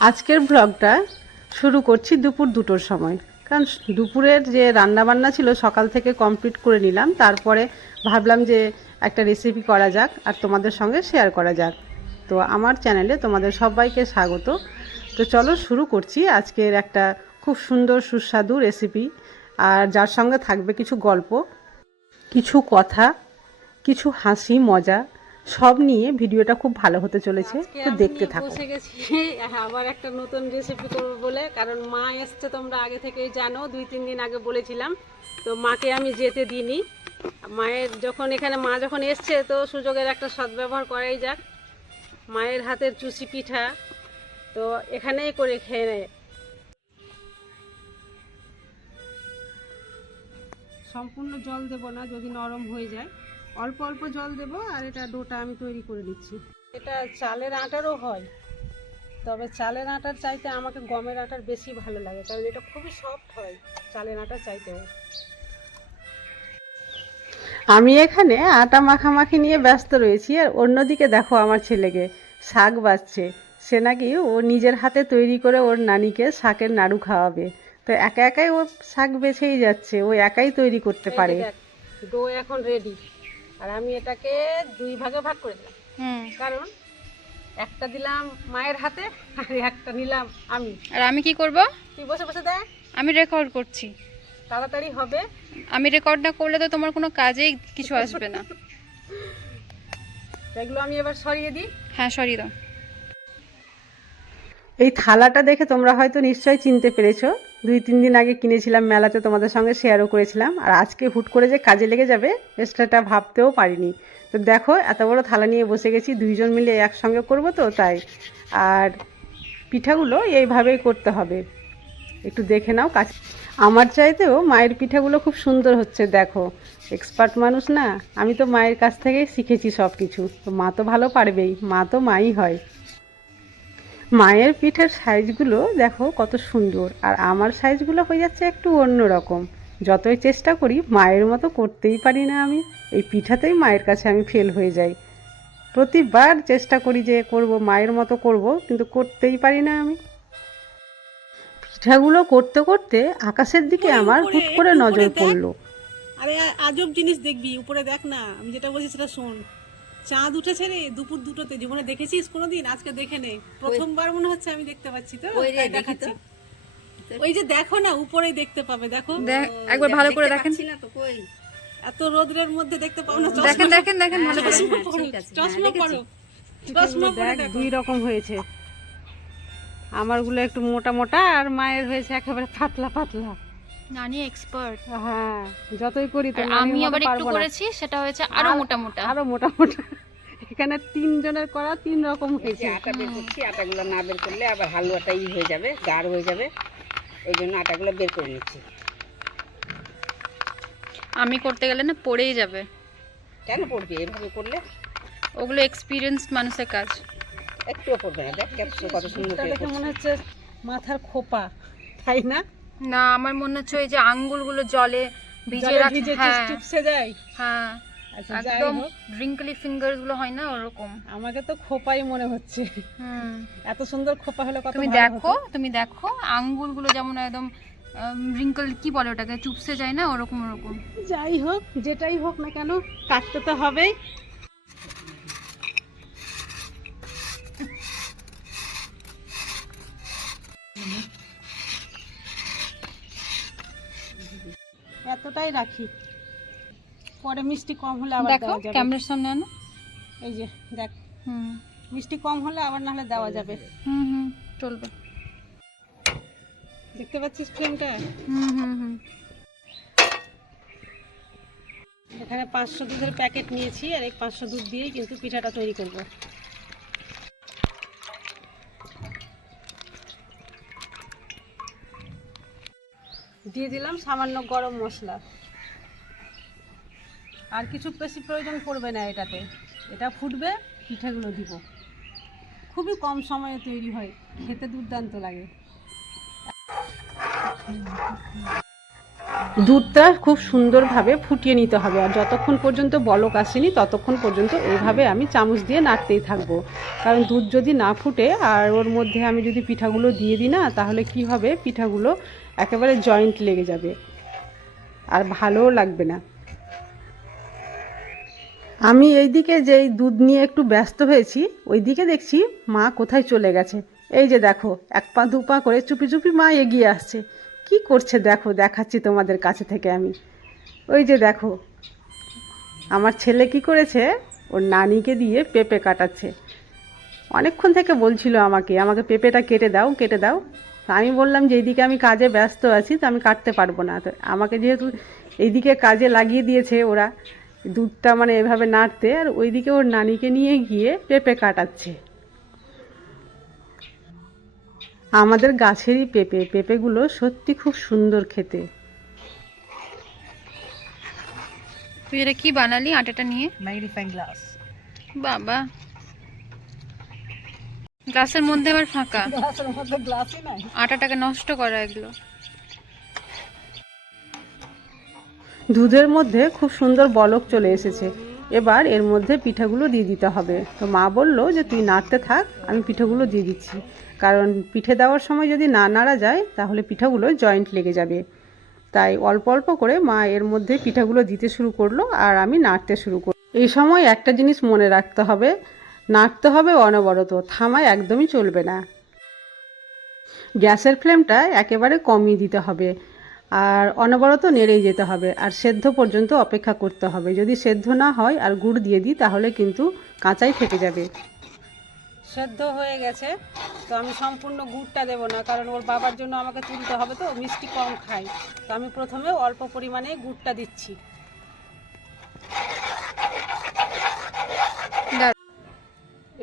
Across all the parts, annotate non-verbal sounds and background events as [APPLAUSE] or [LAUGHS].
আজকের ব্লগটা শুরু করছি দুপুর দুটোর সময়। কারণ দুপুরের যে রান্নাবান্না ছিল সকাল থেকে কমপ্লিট করে নিলাম, তারপরে ভাবলাম যে একটা রেসিপি করা যাক আর তোমাদের সঙ্গে শেয়ার করা যাক। তো আমার চ্যানেলে তোমাদের সবাইকে স্বাগত। তো চলো শুরু করছি আজকের একটা খুব সুন্দর সুস্বাদু রেসিপি আর যার সঙ্গে থাকবে কিছু গল্প, কিছু কথা, কিছু হাসি মজা সব নিয়ে ভিডিওটা খুব ভালো হতে চলেছে। তো দেখতে থাকো বসে গেছি। আবার একটা নতুন রেসিপি করব বলে। কারণ মা এসছে তোমরা আগে থেকেই জানো দুই তিন দিন আগে বলেছিলাম। তো মাকে আমি যেতে দিইনি। মায়ের যখন এখানে মা যখন এসছে তো সুযোগের একটা সদ্ব্যবহার করাই যাক। মায়ের হাতের চুচি পিঠা। তো এখানেই করে খেয়ে নেয় সম্পূর্ণ জল দেব না যদি নরম হয়ে যায়। অল্প অল্প জল দেব আর এটা ডোটা আমি তৈরি করে নিচ্ছি। এটা চালের আটারও হয় তবে চালের আটার চাইতে আমাকে গমের আটার বেশি ভালো লাগে কারণ এটা খুবই সফট হয় চালের আটার চাইতেও আমি এখানে আটা মাখামাখি নিয়ে ব্যস্ত রয়েছি আর অন্যদিকে দেখো আমার ছেলেকে শাক বাজছে। সে নাকি ও নিজের হাতে তৈরি করে ওর নানিকে শাকের নাড়ু খাওয়াবে। তো একা একাই ও শাক বেছেই যাচ্ছে ও একাই তৈরি করতে পারে। ডো এখন রেডি আর আমি এটাকে দুই ভাগে ভাগ করে দিলাম। হুম। কারণ একটা দিলাম মায়ের হাতে আর একটা নিলাম আমি। আর আমি কি করব? তুই বসে বসে দেখ। আমি রেকর্ড করছি। তাড়াতাড়ি হবে। আমি রেকর্ড না করলে তো তোমার কোনো কাজেই কিছু আসবে না। [LAUGHS] এগুলো আমি এবার সরিয়ে দিই। হ্যাঁ সরি দাও। এই থালাটা দেখে তোমরা হয়তো নিশ্চয়ই চিনতে পেরেছ। দুই, তিন দিন আগে কিনেছিলাম মেলাতে তোমাদের সঙ্গে শেয়ারও করেছিলাম। আর আজকে হুট করে যে কাজে লেগে যাবে এক্সট্রাটা ভাবতেও পারিনি। তো দেখো, এত বড় থালা নিয়ে বসে গেছি, দুইজন মিলে একসঙ্গে করব তো, তাই। আর পিঠাগুলো এইভাবেই করতে হবে। একটু দেখে নাও কাজ। আমার চাইতেও মায়ের পিঠাগুলো খুব সুন্দর হচ্ছে, দেখো। এক্সপার্ট মানুষ না, আমি তো মায়ের কাছ থেকেই শিখেছি সব কিছু তো মা তো ভালো পারবেই, মা তো মাই হয়। মায়ের পিঠের সাইজগুলো দেখো কত সুন্দর। আর আমার সাইজগুলো হয়ে যাচ্ছে একটু অন্য রকম। যতই চেষ্টা করি মায়ের মতো করতেই পারি না আমি। এই পিঠাতেই মায়ের কাছে আমি ফেল হয়ে যাই। প্রতিবার চেষ্টা করি যে করব মায়ের মতো করব কিন্তু করতেই পারি না আমি। পিঠাগুলো করতে করতে আকাশের দিকে আমার হুট করে নজর পড়ল। আরে আজব জিনিস দেখবি উপরে দেখ না। আমি যেটা বলছি সেটা শোন। চাঁদ উঠেছে রে দুপুর দুটোতে। জীবনে দেখেছিস কোনোদিন? আজকে দেখে নে। প্রথমবার মনে হচ্ছে আমি দেখতে পাচ্ছি তো দেখাচ্ছি। ওই যে দেখো না উপরেই দেখতে পাবে দেখো। একবার ভালো করে দেখেন। এত রোদ্রের মধ্যে দেখতে পাও না দেখেন দেখেন দেখেন ভালো করে। চশমা পরো চশমা পরো। চশমা পরে দেখ। দুই রকম হয়েছে। আমারগুলো একটু মোটা মোটা আর মায়ের হয়েছে একেবারে পাতলা পাতলা। নানি এক্সপার্ট হ্যাঁ যতই করি তো আমি আবার একটু করেছি সেটা হয়েছে আরও মোটা মোটা আরও মোটা মোটা এখানে তিনজনের করা তিন রকম হয়েছে আটা বের করছি আটাগুলো না বের করলে আবার হালুয়াটা ই হয়ে যাবে গাঢ় হয়ে যাবে। এই জন্য আটাগুলো বের করে নিচ্ছি। আমি করতে গেলে না পড়েই যাবে। কেন পড়বে? এভাবে করলে ওগুলো এক্সপিরিয়েন্স মানুষের কাজ। একটুও পড়বে না। দেখ কত কত সুন্দর মনে হচ্ছে মাথার খোপা তাই না? না আমার মনে হচ্ছে ওই যে আঙ্গুলগুলো জলে ভিজে হ্যাঁ। চিপসে যায়। হ্যাঁ আচ্ছা একদম হোক। ড্রিঙ্কলি ফিঙ্গারগুলো হয় না ওরকম? আমাকে তো খোপাই মনে হচ্ছে। হুম। এত সুন্দর খোপা হলে কত তুমি দেখো তুমি দেখো আঙ্গুলগুলো যেমন একদম রিঙ্কল কি বলে ওটাকে? চুপসে যায় না ওরকম ওরকম। যাই হোক যেটাই হোক না কেন কাটতে তো হবেই। এতটাই রাখি। পরে মিষ্টি কম হলে আবার দেখো ক্যামেরার সামনে আনো। এই যে দেখ। হুম। মিষ্টি কম হলে আবার নাহলে দেওয়া যাবে। হুম হুম চলবে। দেখতে পাচ্ছিস ফ্রেমটা হুম হুম হুম। এখানে পাঁচশো দুধের প্যাকেট নিয়েছি আর এই পাঁচশো দুধ দিয়েই কিন্তু পিঠাটা তৈরি করব। দিয়ে দিলাম সামান্য গরম মশলা। আর কিছু বেশি প্রয়োজন পড়বে না এটাতে। এটা ফুটবে, পিঠেগুলো দিব। খুবই কম সময়ে তৈরি হয়, খেতে দুর্দান্ত লাগে। দুধটা খুব সুন্দরভাবে ফুটিয়ে নিতে হবে, আর যতক্ষণ পর্যন্ত বলক আসেনি, ততক্ষণ পর্যন্ত এইভাবে আমি চামচ দিয়ে নাড়তেই থাকব। কারণ দুধ যদি না ফুটে, আর ওর মধ্যে আমি যদি পিঠাগুলো দিয়ে দিই না, তাহলে কি হবে? পিঠাগুলো একেবারে জয়েন্ট লেগে যাবে। আর ভালোও লাগবে না। আমি এই দিকে যেই দুধ নিয়ে একটু ব্যস্ত হয়েছি ওই দিকে দেখছি মা কোথায় চলে গেছে। এই যে দেখো, এক পা দু পা করে চুপি চুপি মা এগিয়ে আসছে। কি করছে দেখো, দেখাচ্ছি তোমাদের কাছে থেকে আমি। ওই যে দেখো, আমার ছেলে কি করেছে? ওর নানিকে দিয়ে পেঁপে কাটাচ্ছে। অনেকক্ষণ থেকে বলছিল আমাকে আমাকে পেঁপেটা কেটে দাও কেটে দাও। আমি বললাম যে এইদিকে আমি কাজে ব্যস্ত আছি তো আমি কাটতে পারব না। তো আমাকে যেহেতু এইদিকে কাজে লাগিয়ে দিয়েছে ওরা দুধটা মানে এভাবে নাড়তে আর ওইদিকে ওর নানিকে নিয়ে গিয়ে পেঁপে কাটাচ্ছে। আমাদের গাছেরই পেঁপে পেঁপেগুলো সত্যি খুব সুন্দর খেতে। তুই এটা কি বানালি আটাটা নিয়ে? ম্যাগনিফাইং গ্লাস বাবা। গ্লাসের মধ্যে আবার ফাঁকা? গ্লাসের মধ্যে গ্লাসই নাই। আটাটাকে নষ্ট করা এগুলো। দুধের মধ্যে খুব সুন্দর বলক চলে এসেছে। এবার এর মধ্যে পিঠাগুলো দিয়ে দিতে হবে। তো মা বলল যে তুই নাড়তে থাক আমি পিঠাগুলো দিয়ে দিচ্ছি। কারণ পিঠে দেওয়ার সময় যদি না নাড়া যায় তাহলে পিঠাগুলো জয়েন্ট লেগে যাবে। তাই অল্প অল্প করে মা এর মধ্যে পিঠাগুলো দিতে শুরু করল আর আমি নাড়তে শুরু করল এই সময় একটা জিনিস মনে রাখতে হবে। নাড়তে হবে অনবরত, থামায় একদমই চলবে না। গ্যাসের ফ্লেমটা একেবারে কমিয়ে দিতে হবে আর অনবরত নেড়েই যেতে হবে আর সেদ্ধ পর্যন্ত অপেক্ষা করতে হবে। যদি সেদ্ধ না হয় আর গুড় দিয়ে দিই, তাহলে কিন্তু কাঁচাই থেকে যাবে। সেদ্ধ হয়ে গেছে, তো আমি সম্পূর্ণ গুড়টা দেবো না, কারণ ওর বাবার জন্য আমাকে তুলতে হবে তো মিষ্টি কম খাই তো আমি প্রথমে অল্প পরিমাণে গুড়টা দিচ্ছি।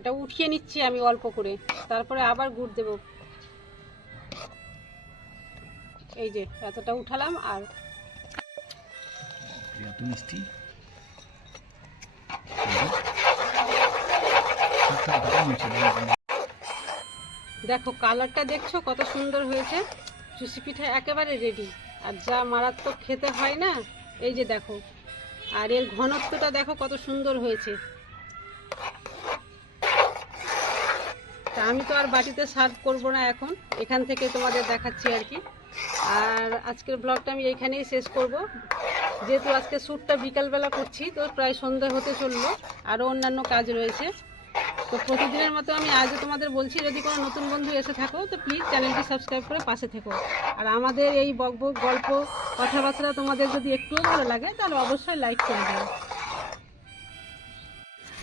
এটা উঠিয়ে নিচ্ছি আমি অল্প করে। তারপরে আবার গুড় দেব। এই যে এতটা উঠালাম আর মিষ্টি? দেখো কালারটা দেখছ? কত সুন্দর হয়েছে। চুষি পিঠা একেবারে রেডি আর যা মারাত্মক খেতে হয় না এই যে দেখো। আর এর ঘনত্বটা দেখো কত সুন্দর হয়েছে। আমি তো আর বাটিতে সার্ভ করব না এখন। এখান থেকে তোমাদের দেখাচ্ছি আর কি। আর আজকের ব্লগটা আমি এইখানেই শেষ করব। যেহেতু আজকে শ্যুটটা বিকালবেলা করছি, তো প্রায় সন্ধ্যা হতে চলল আরও অন্যান্য কাজ রয়েছে। তো প্রতিদিনের মতো আমি আজও তোমাদের বলছি, যদি কোনো নতুন বন্ধু এসে থাকো, তো প্লিজ চ্যানেলটি সাবস্ক্রাইব করে পাশে থেকো। আর আমাদের এই বকবক গল্প, কথাবার্তা তোমাদের যদি একটুও ভালো লাগে, তাহলে অবশ্যই লাইক করে দেবে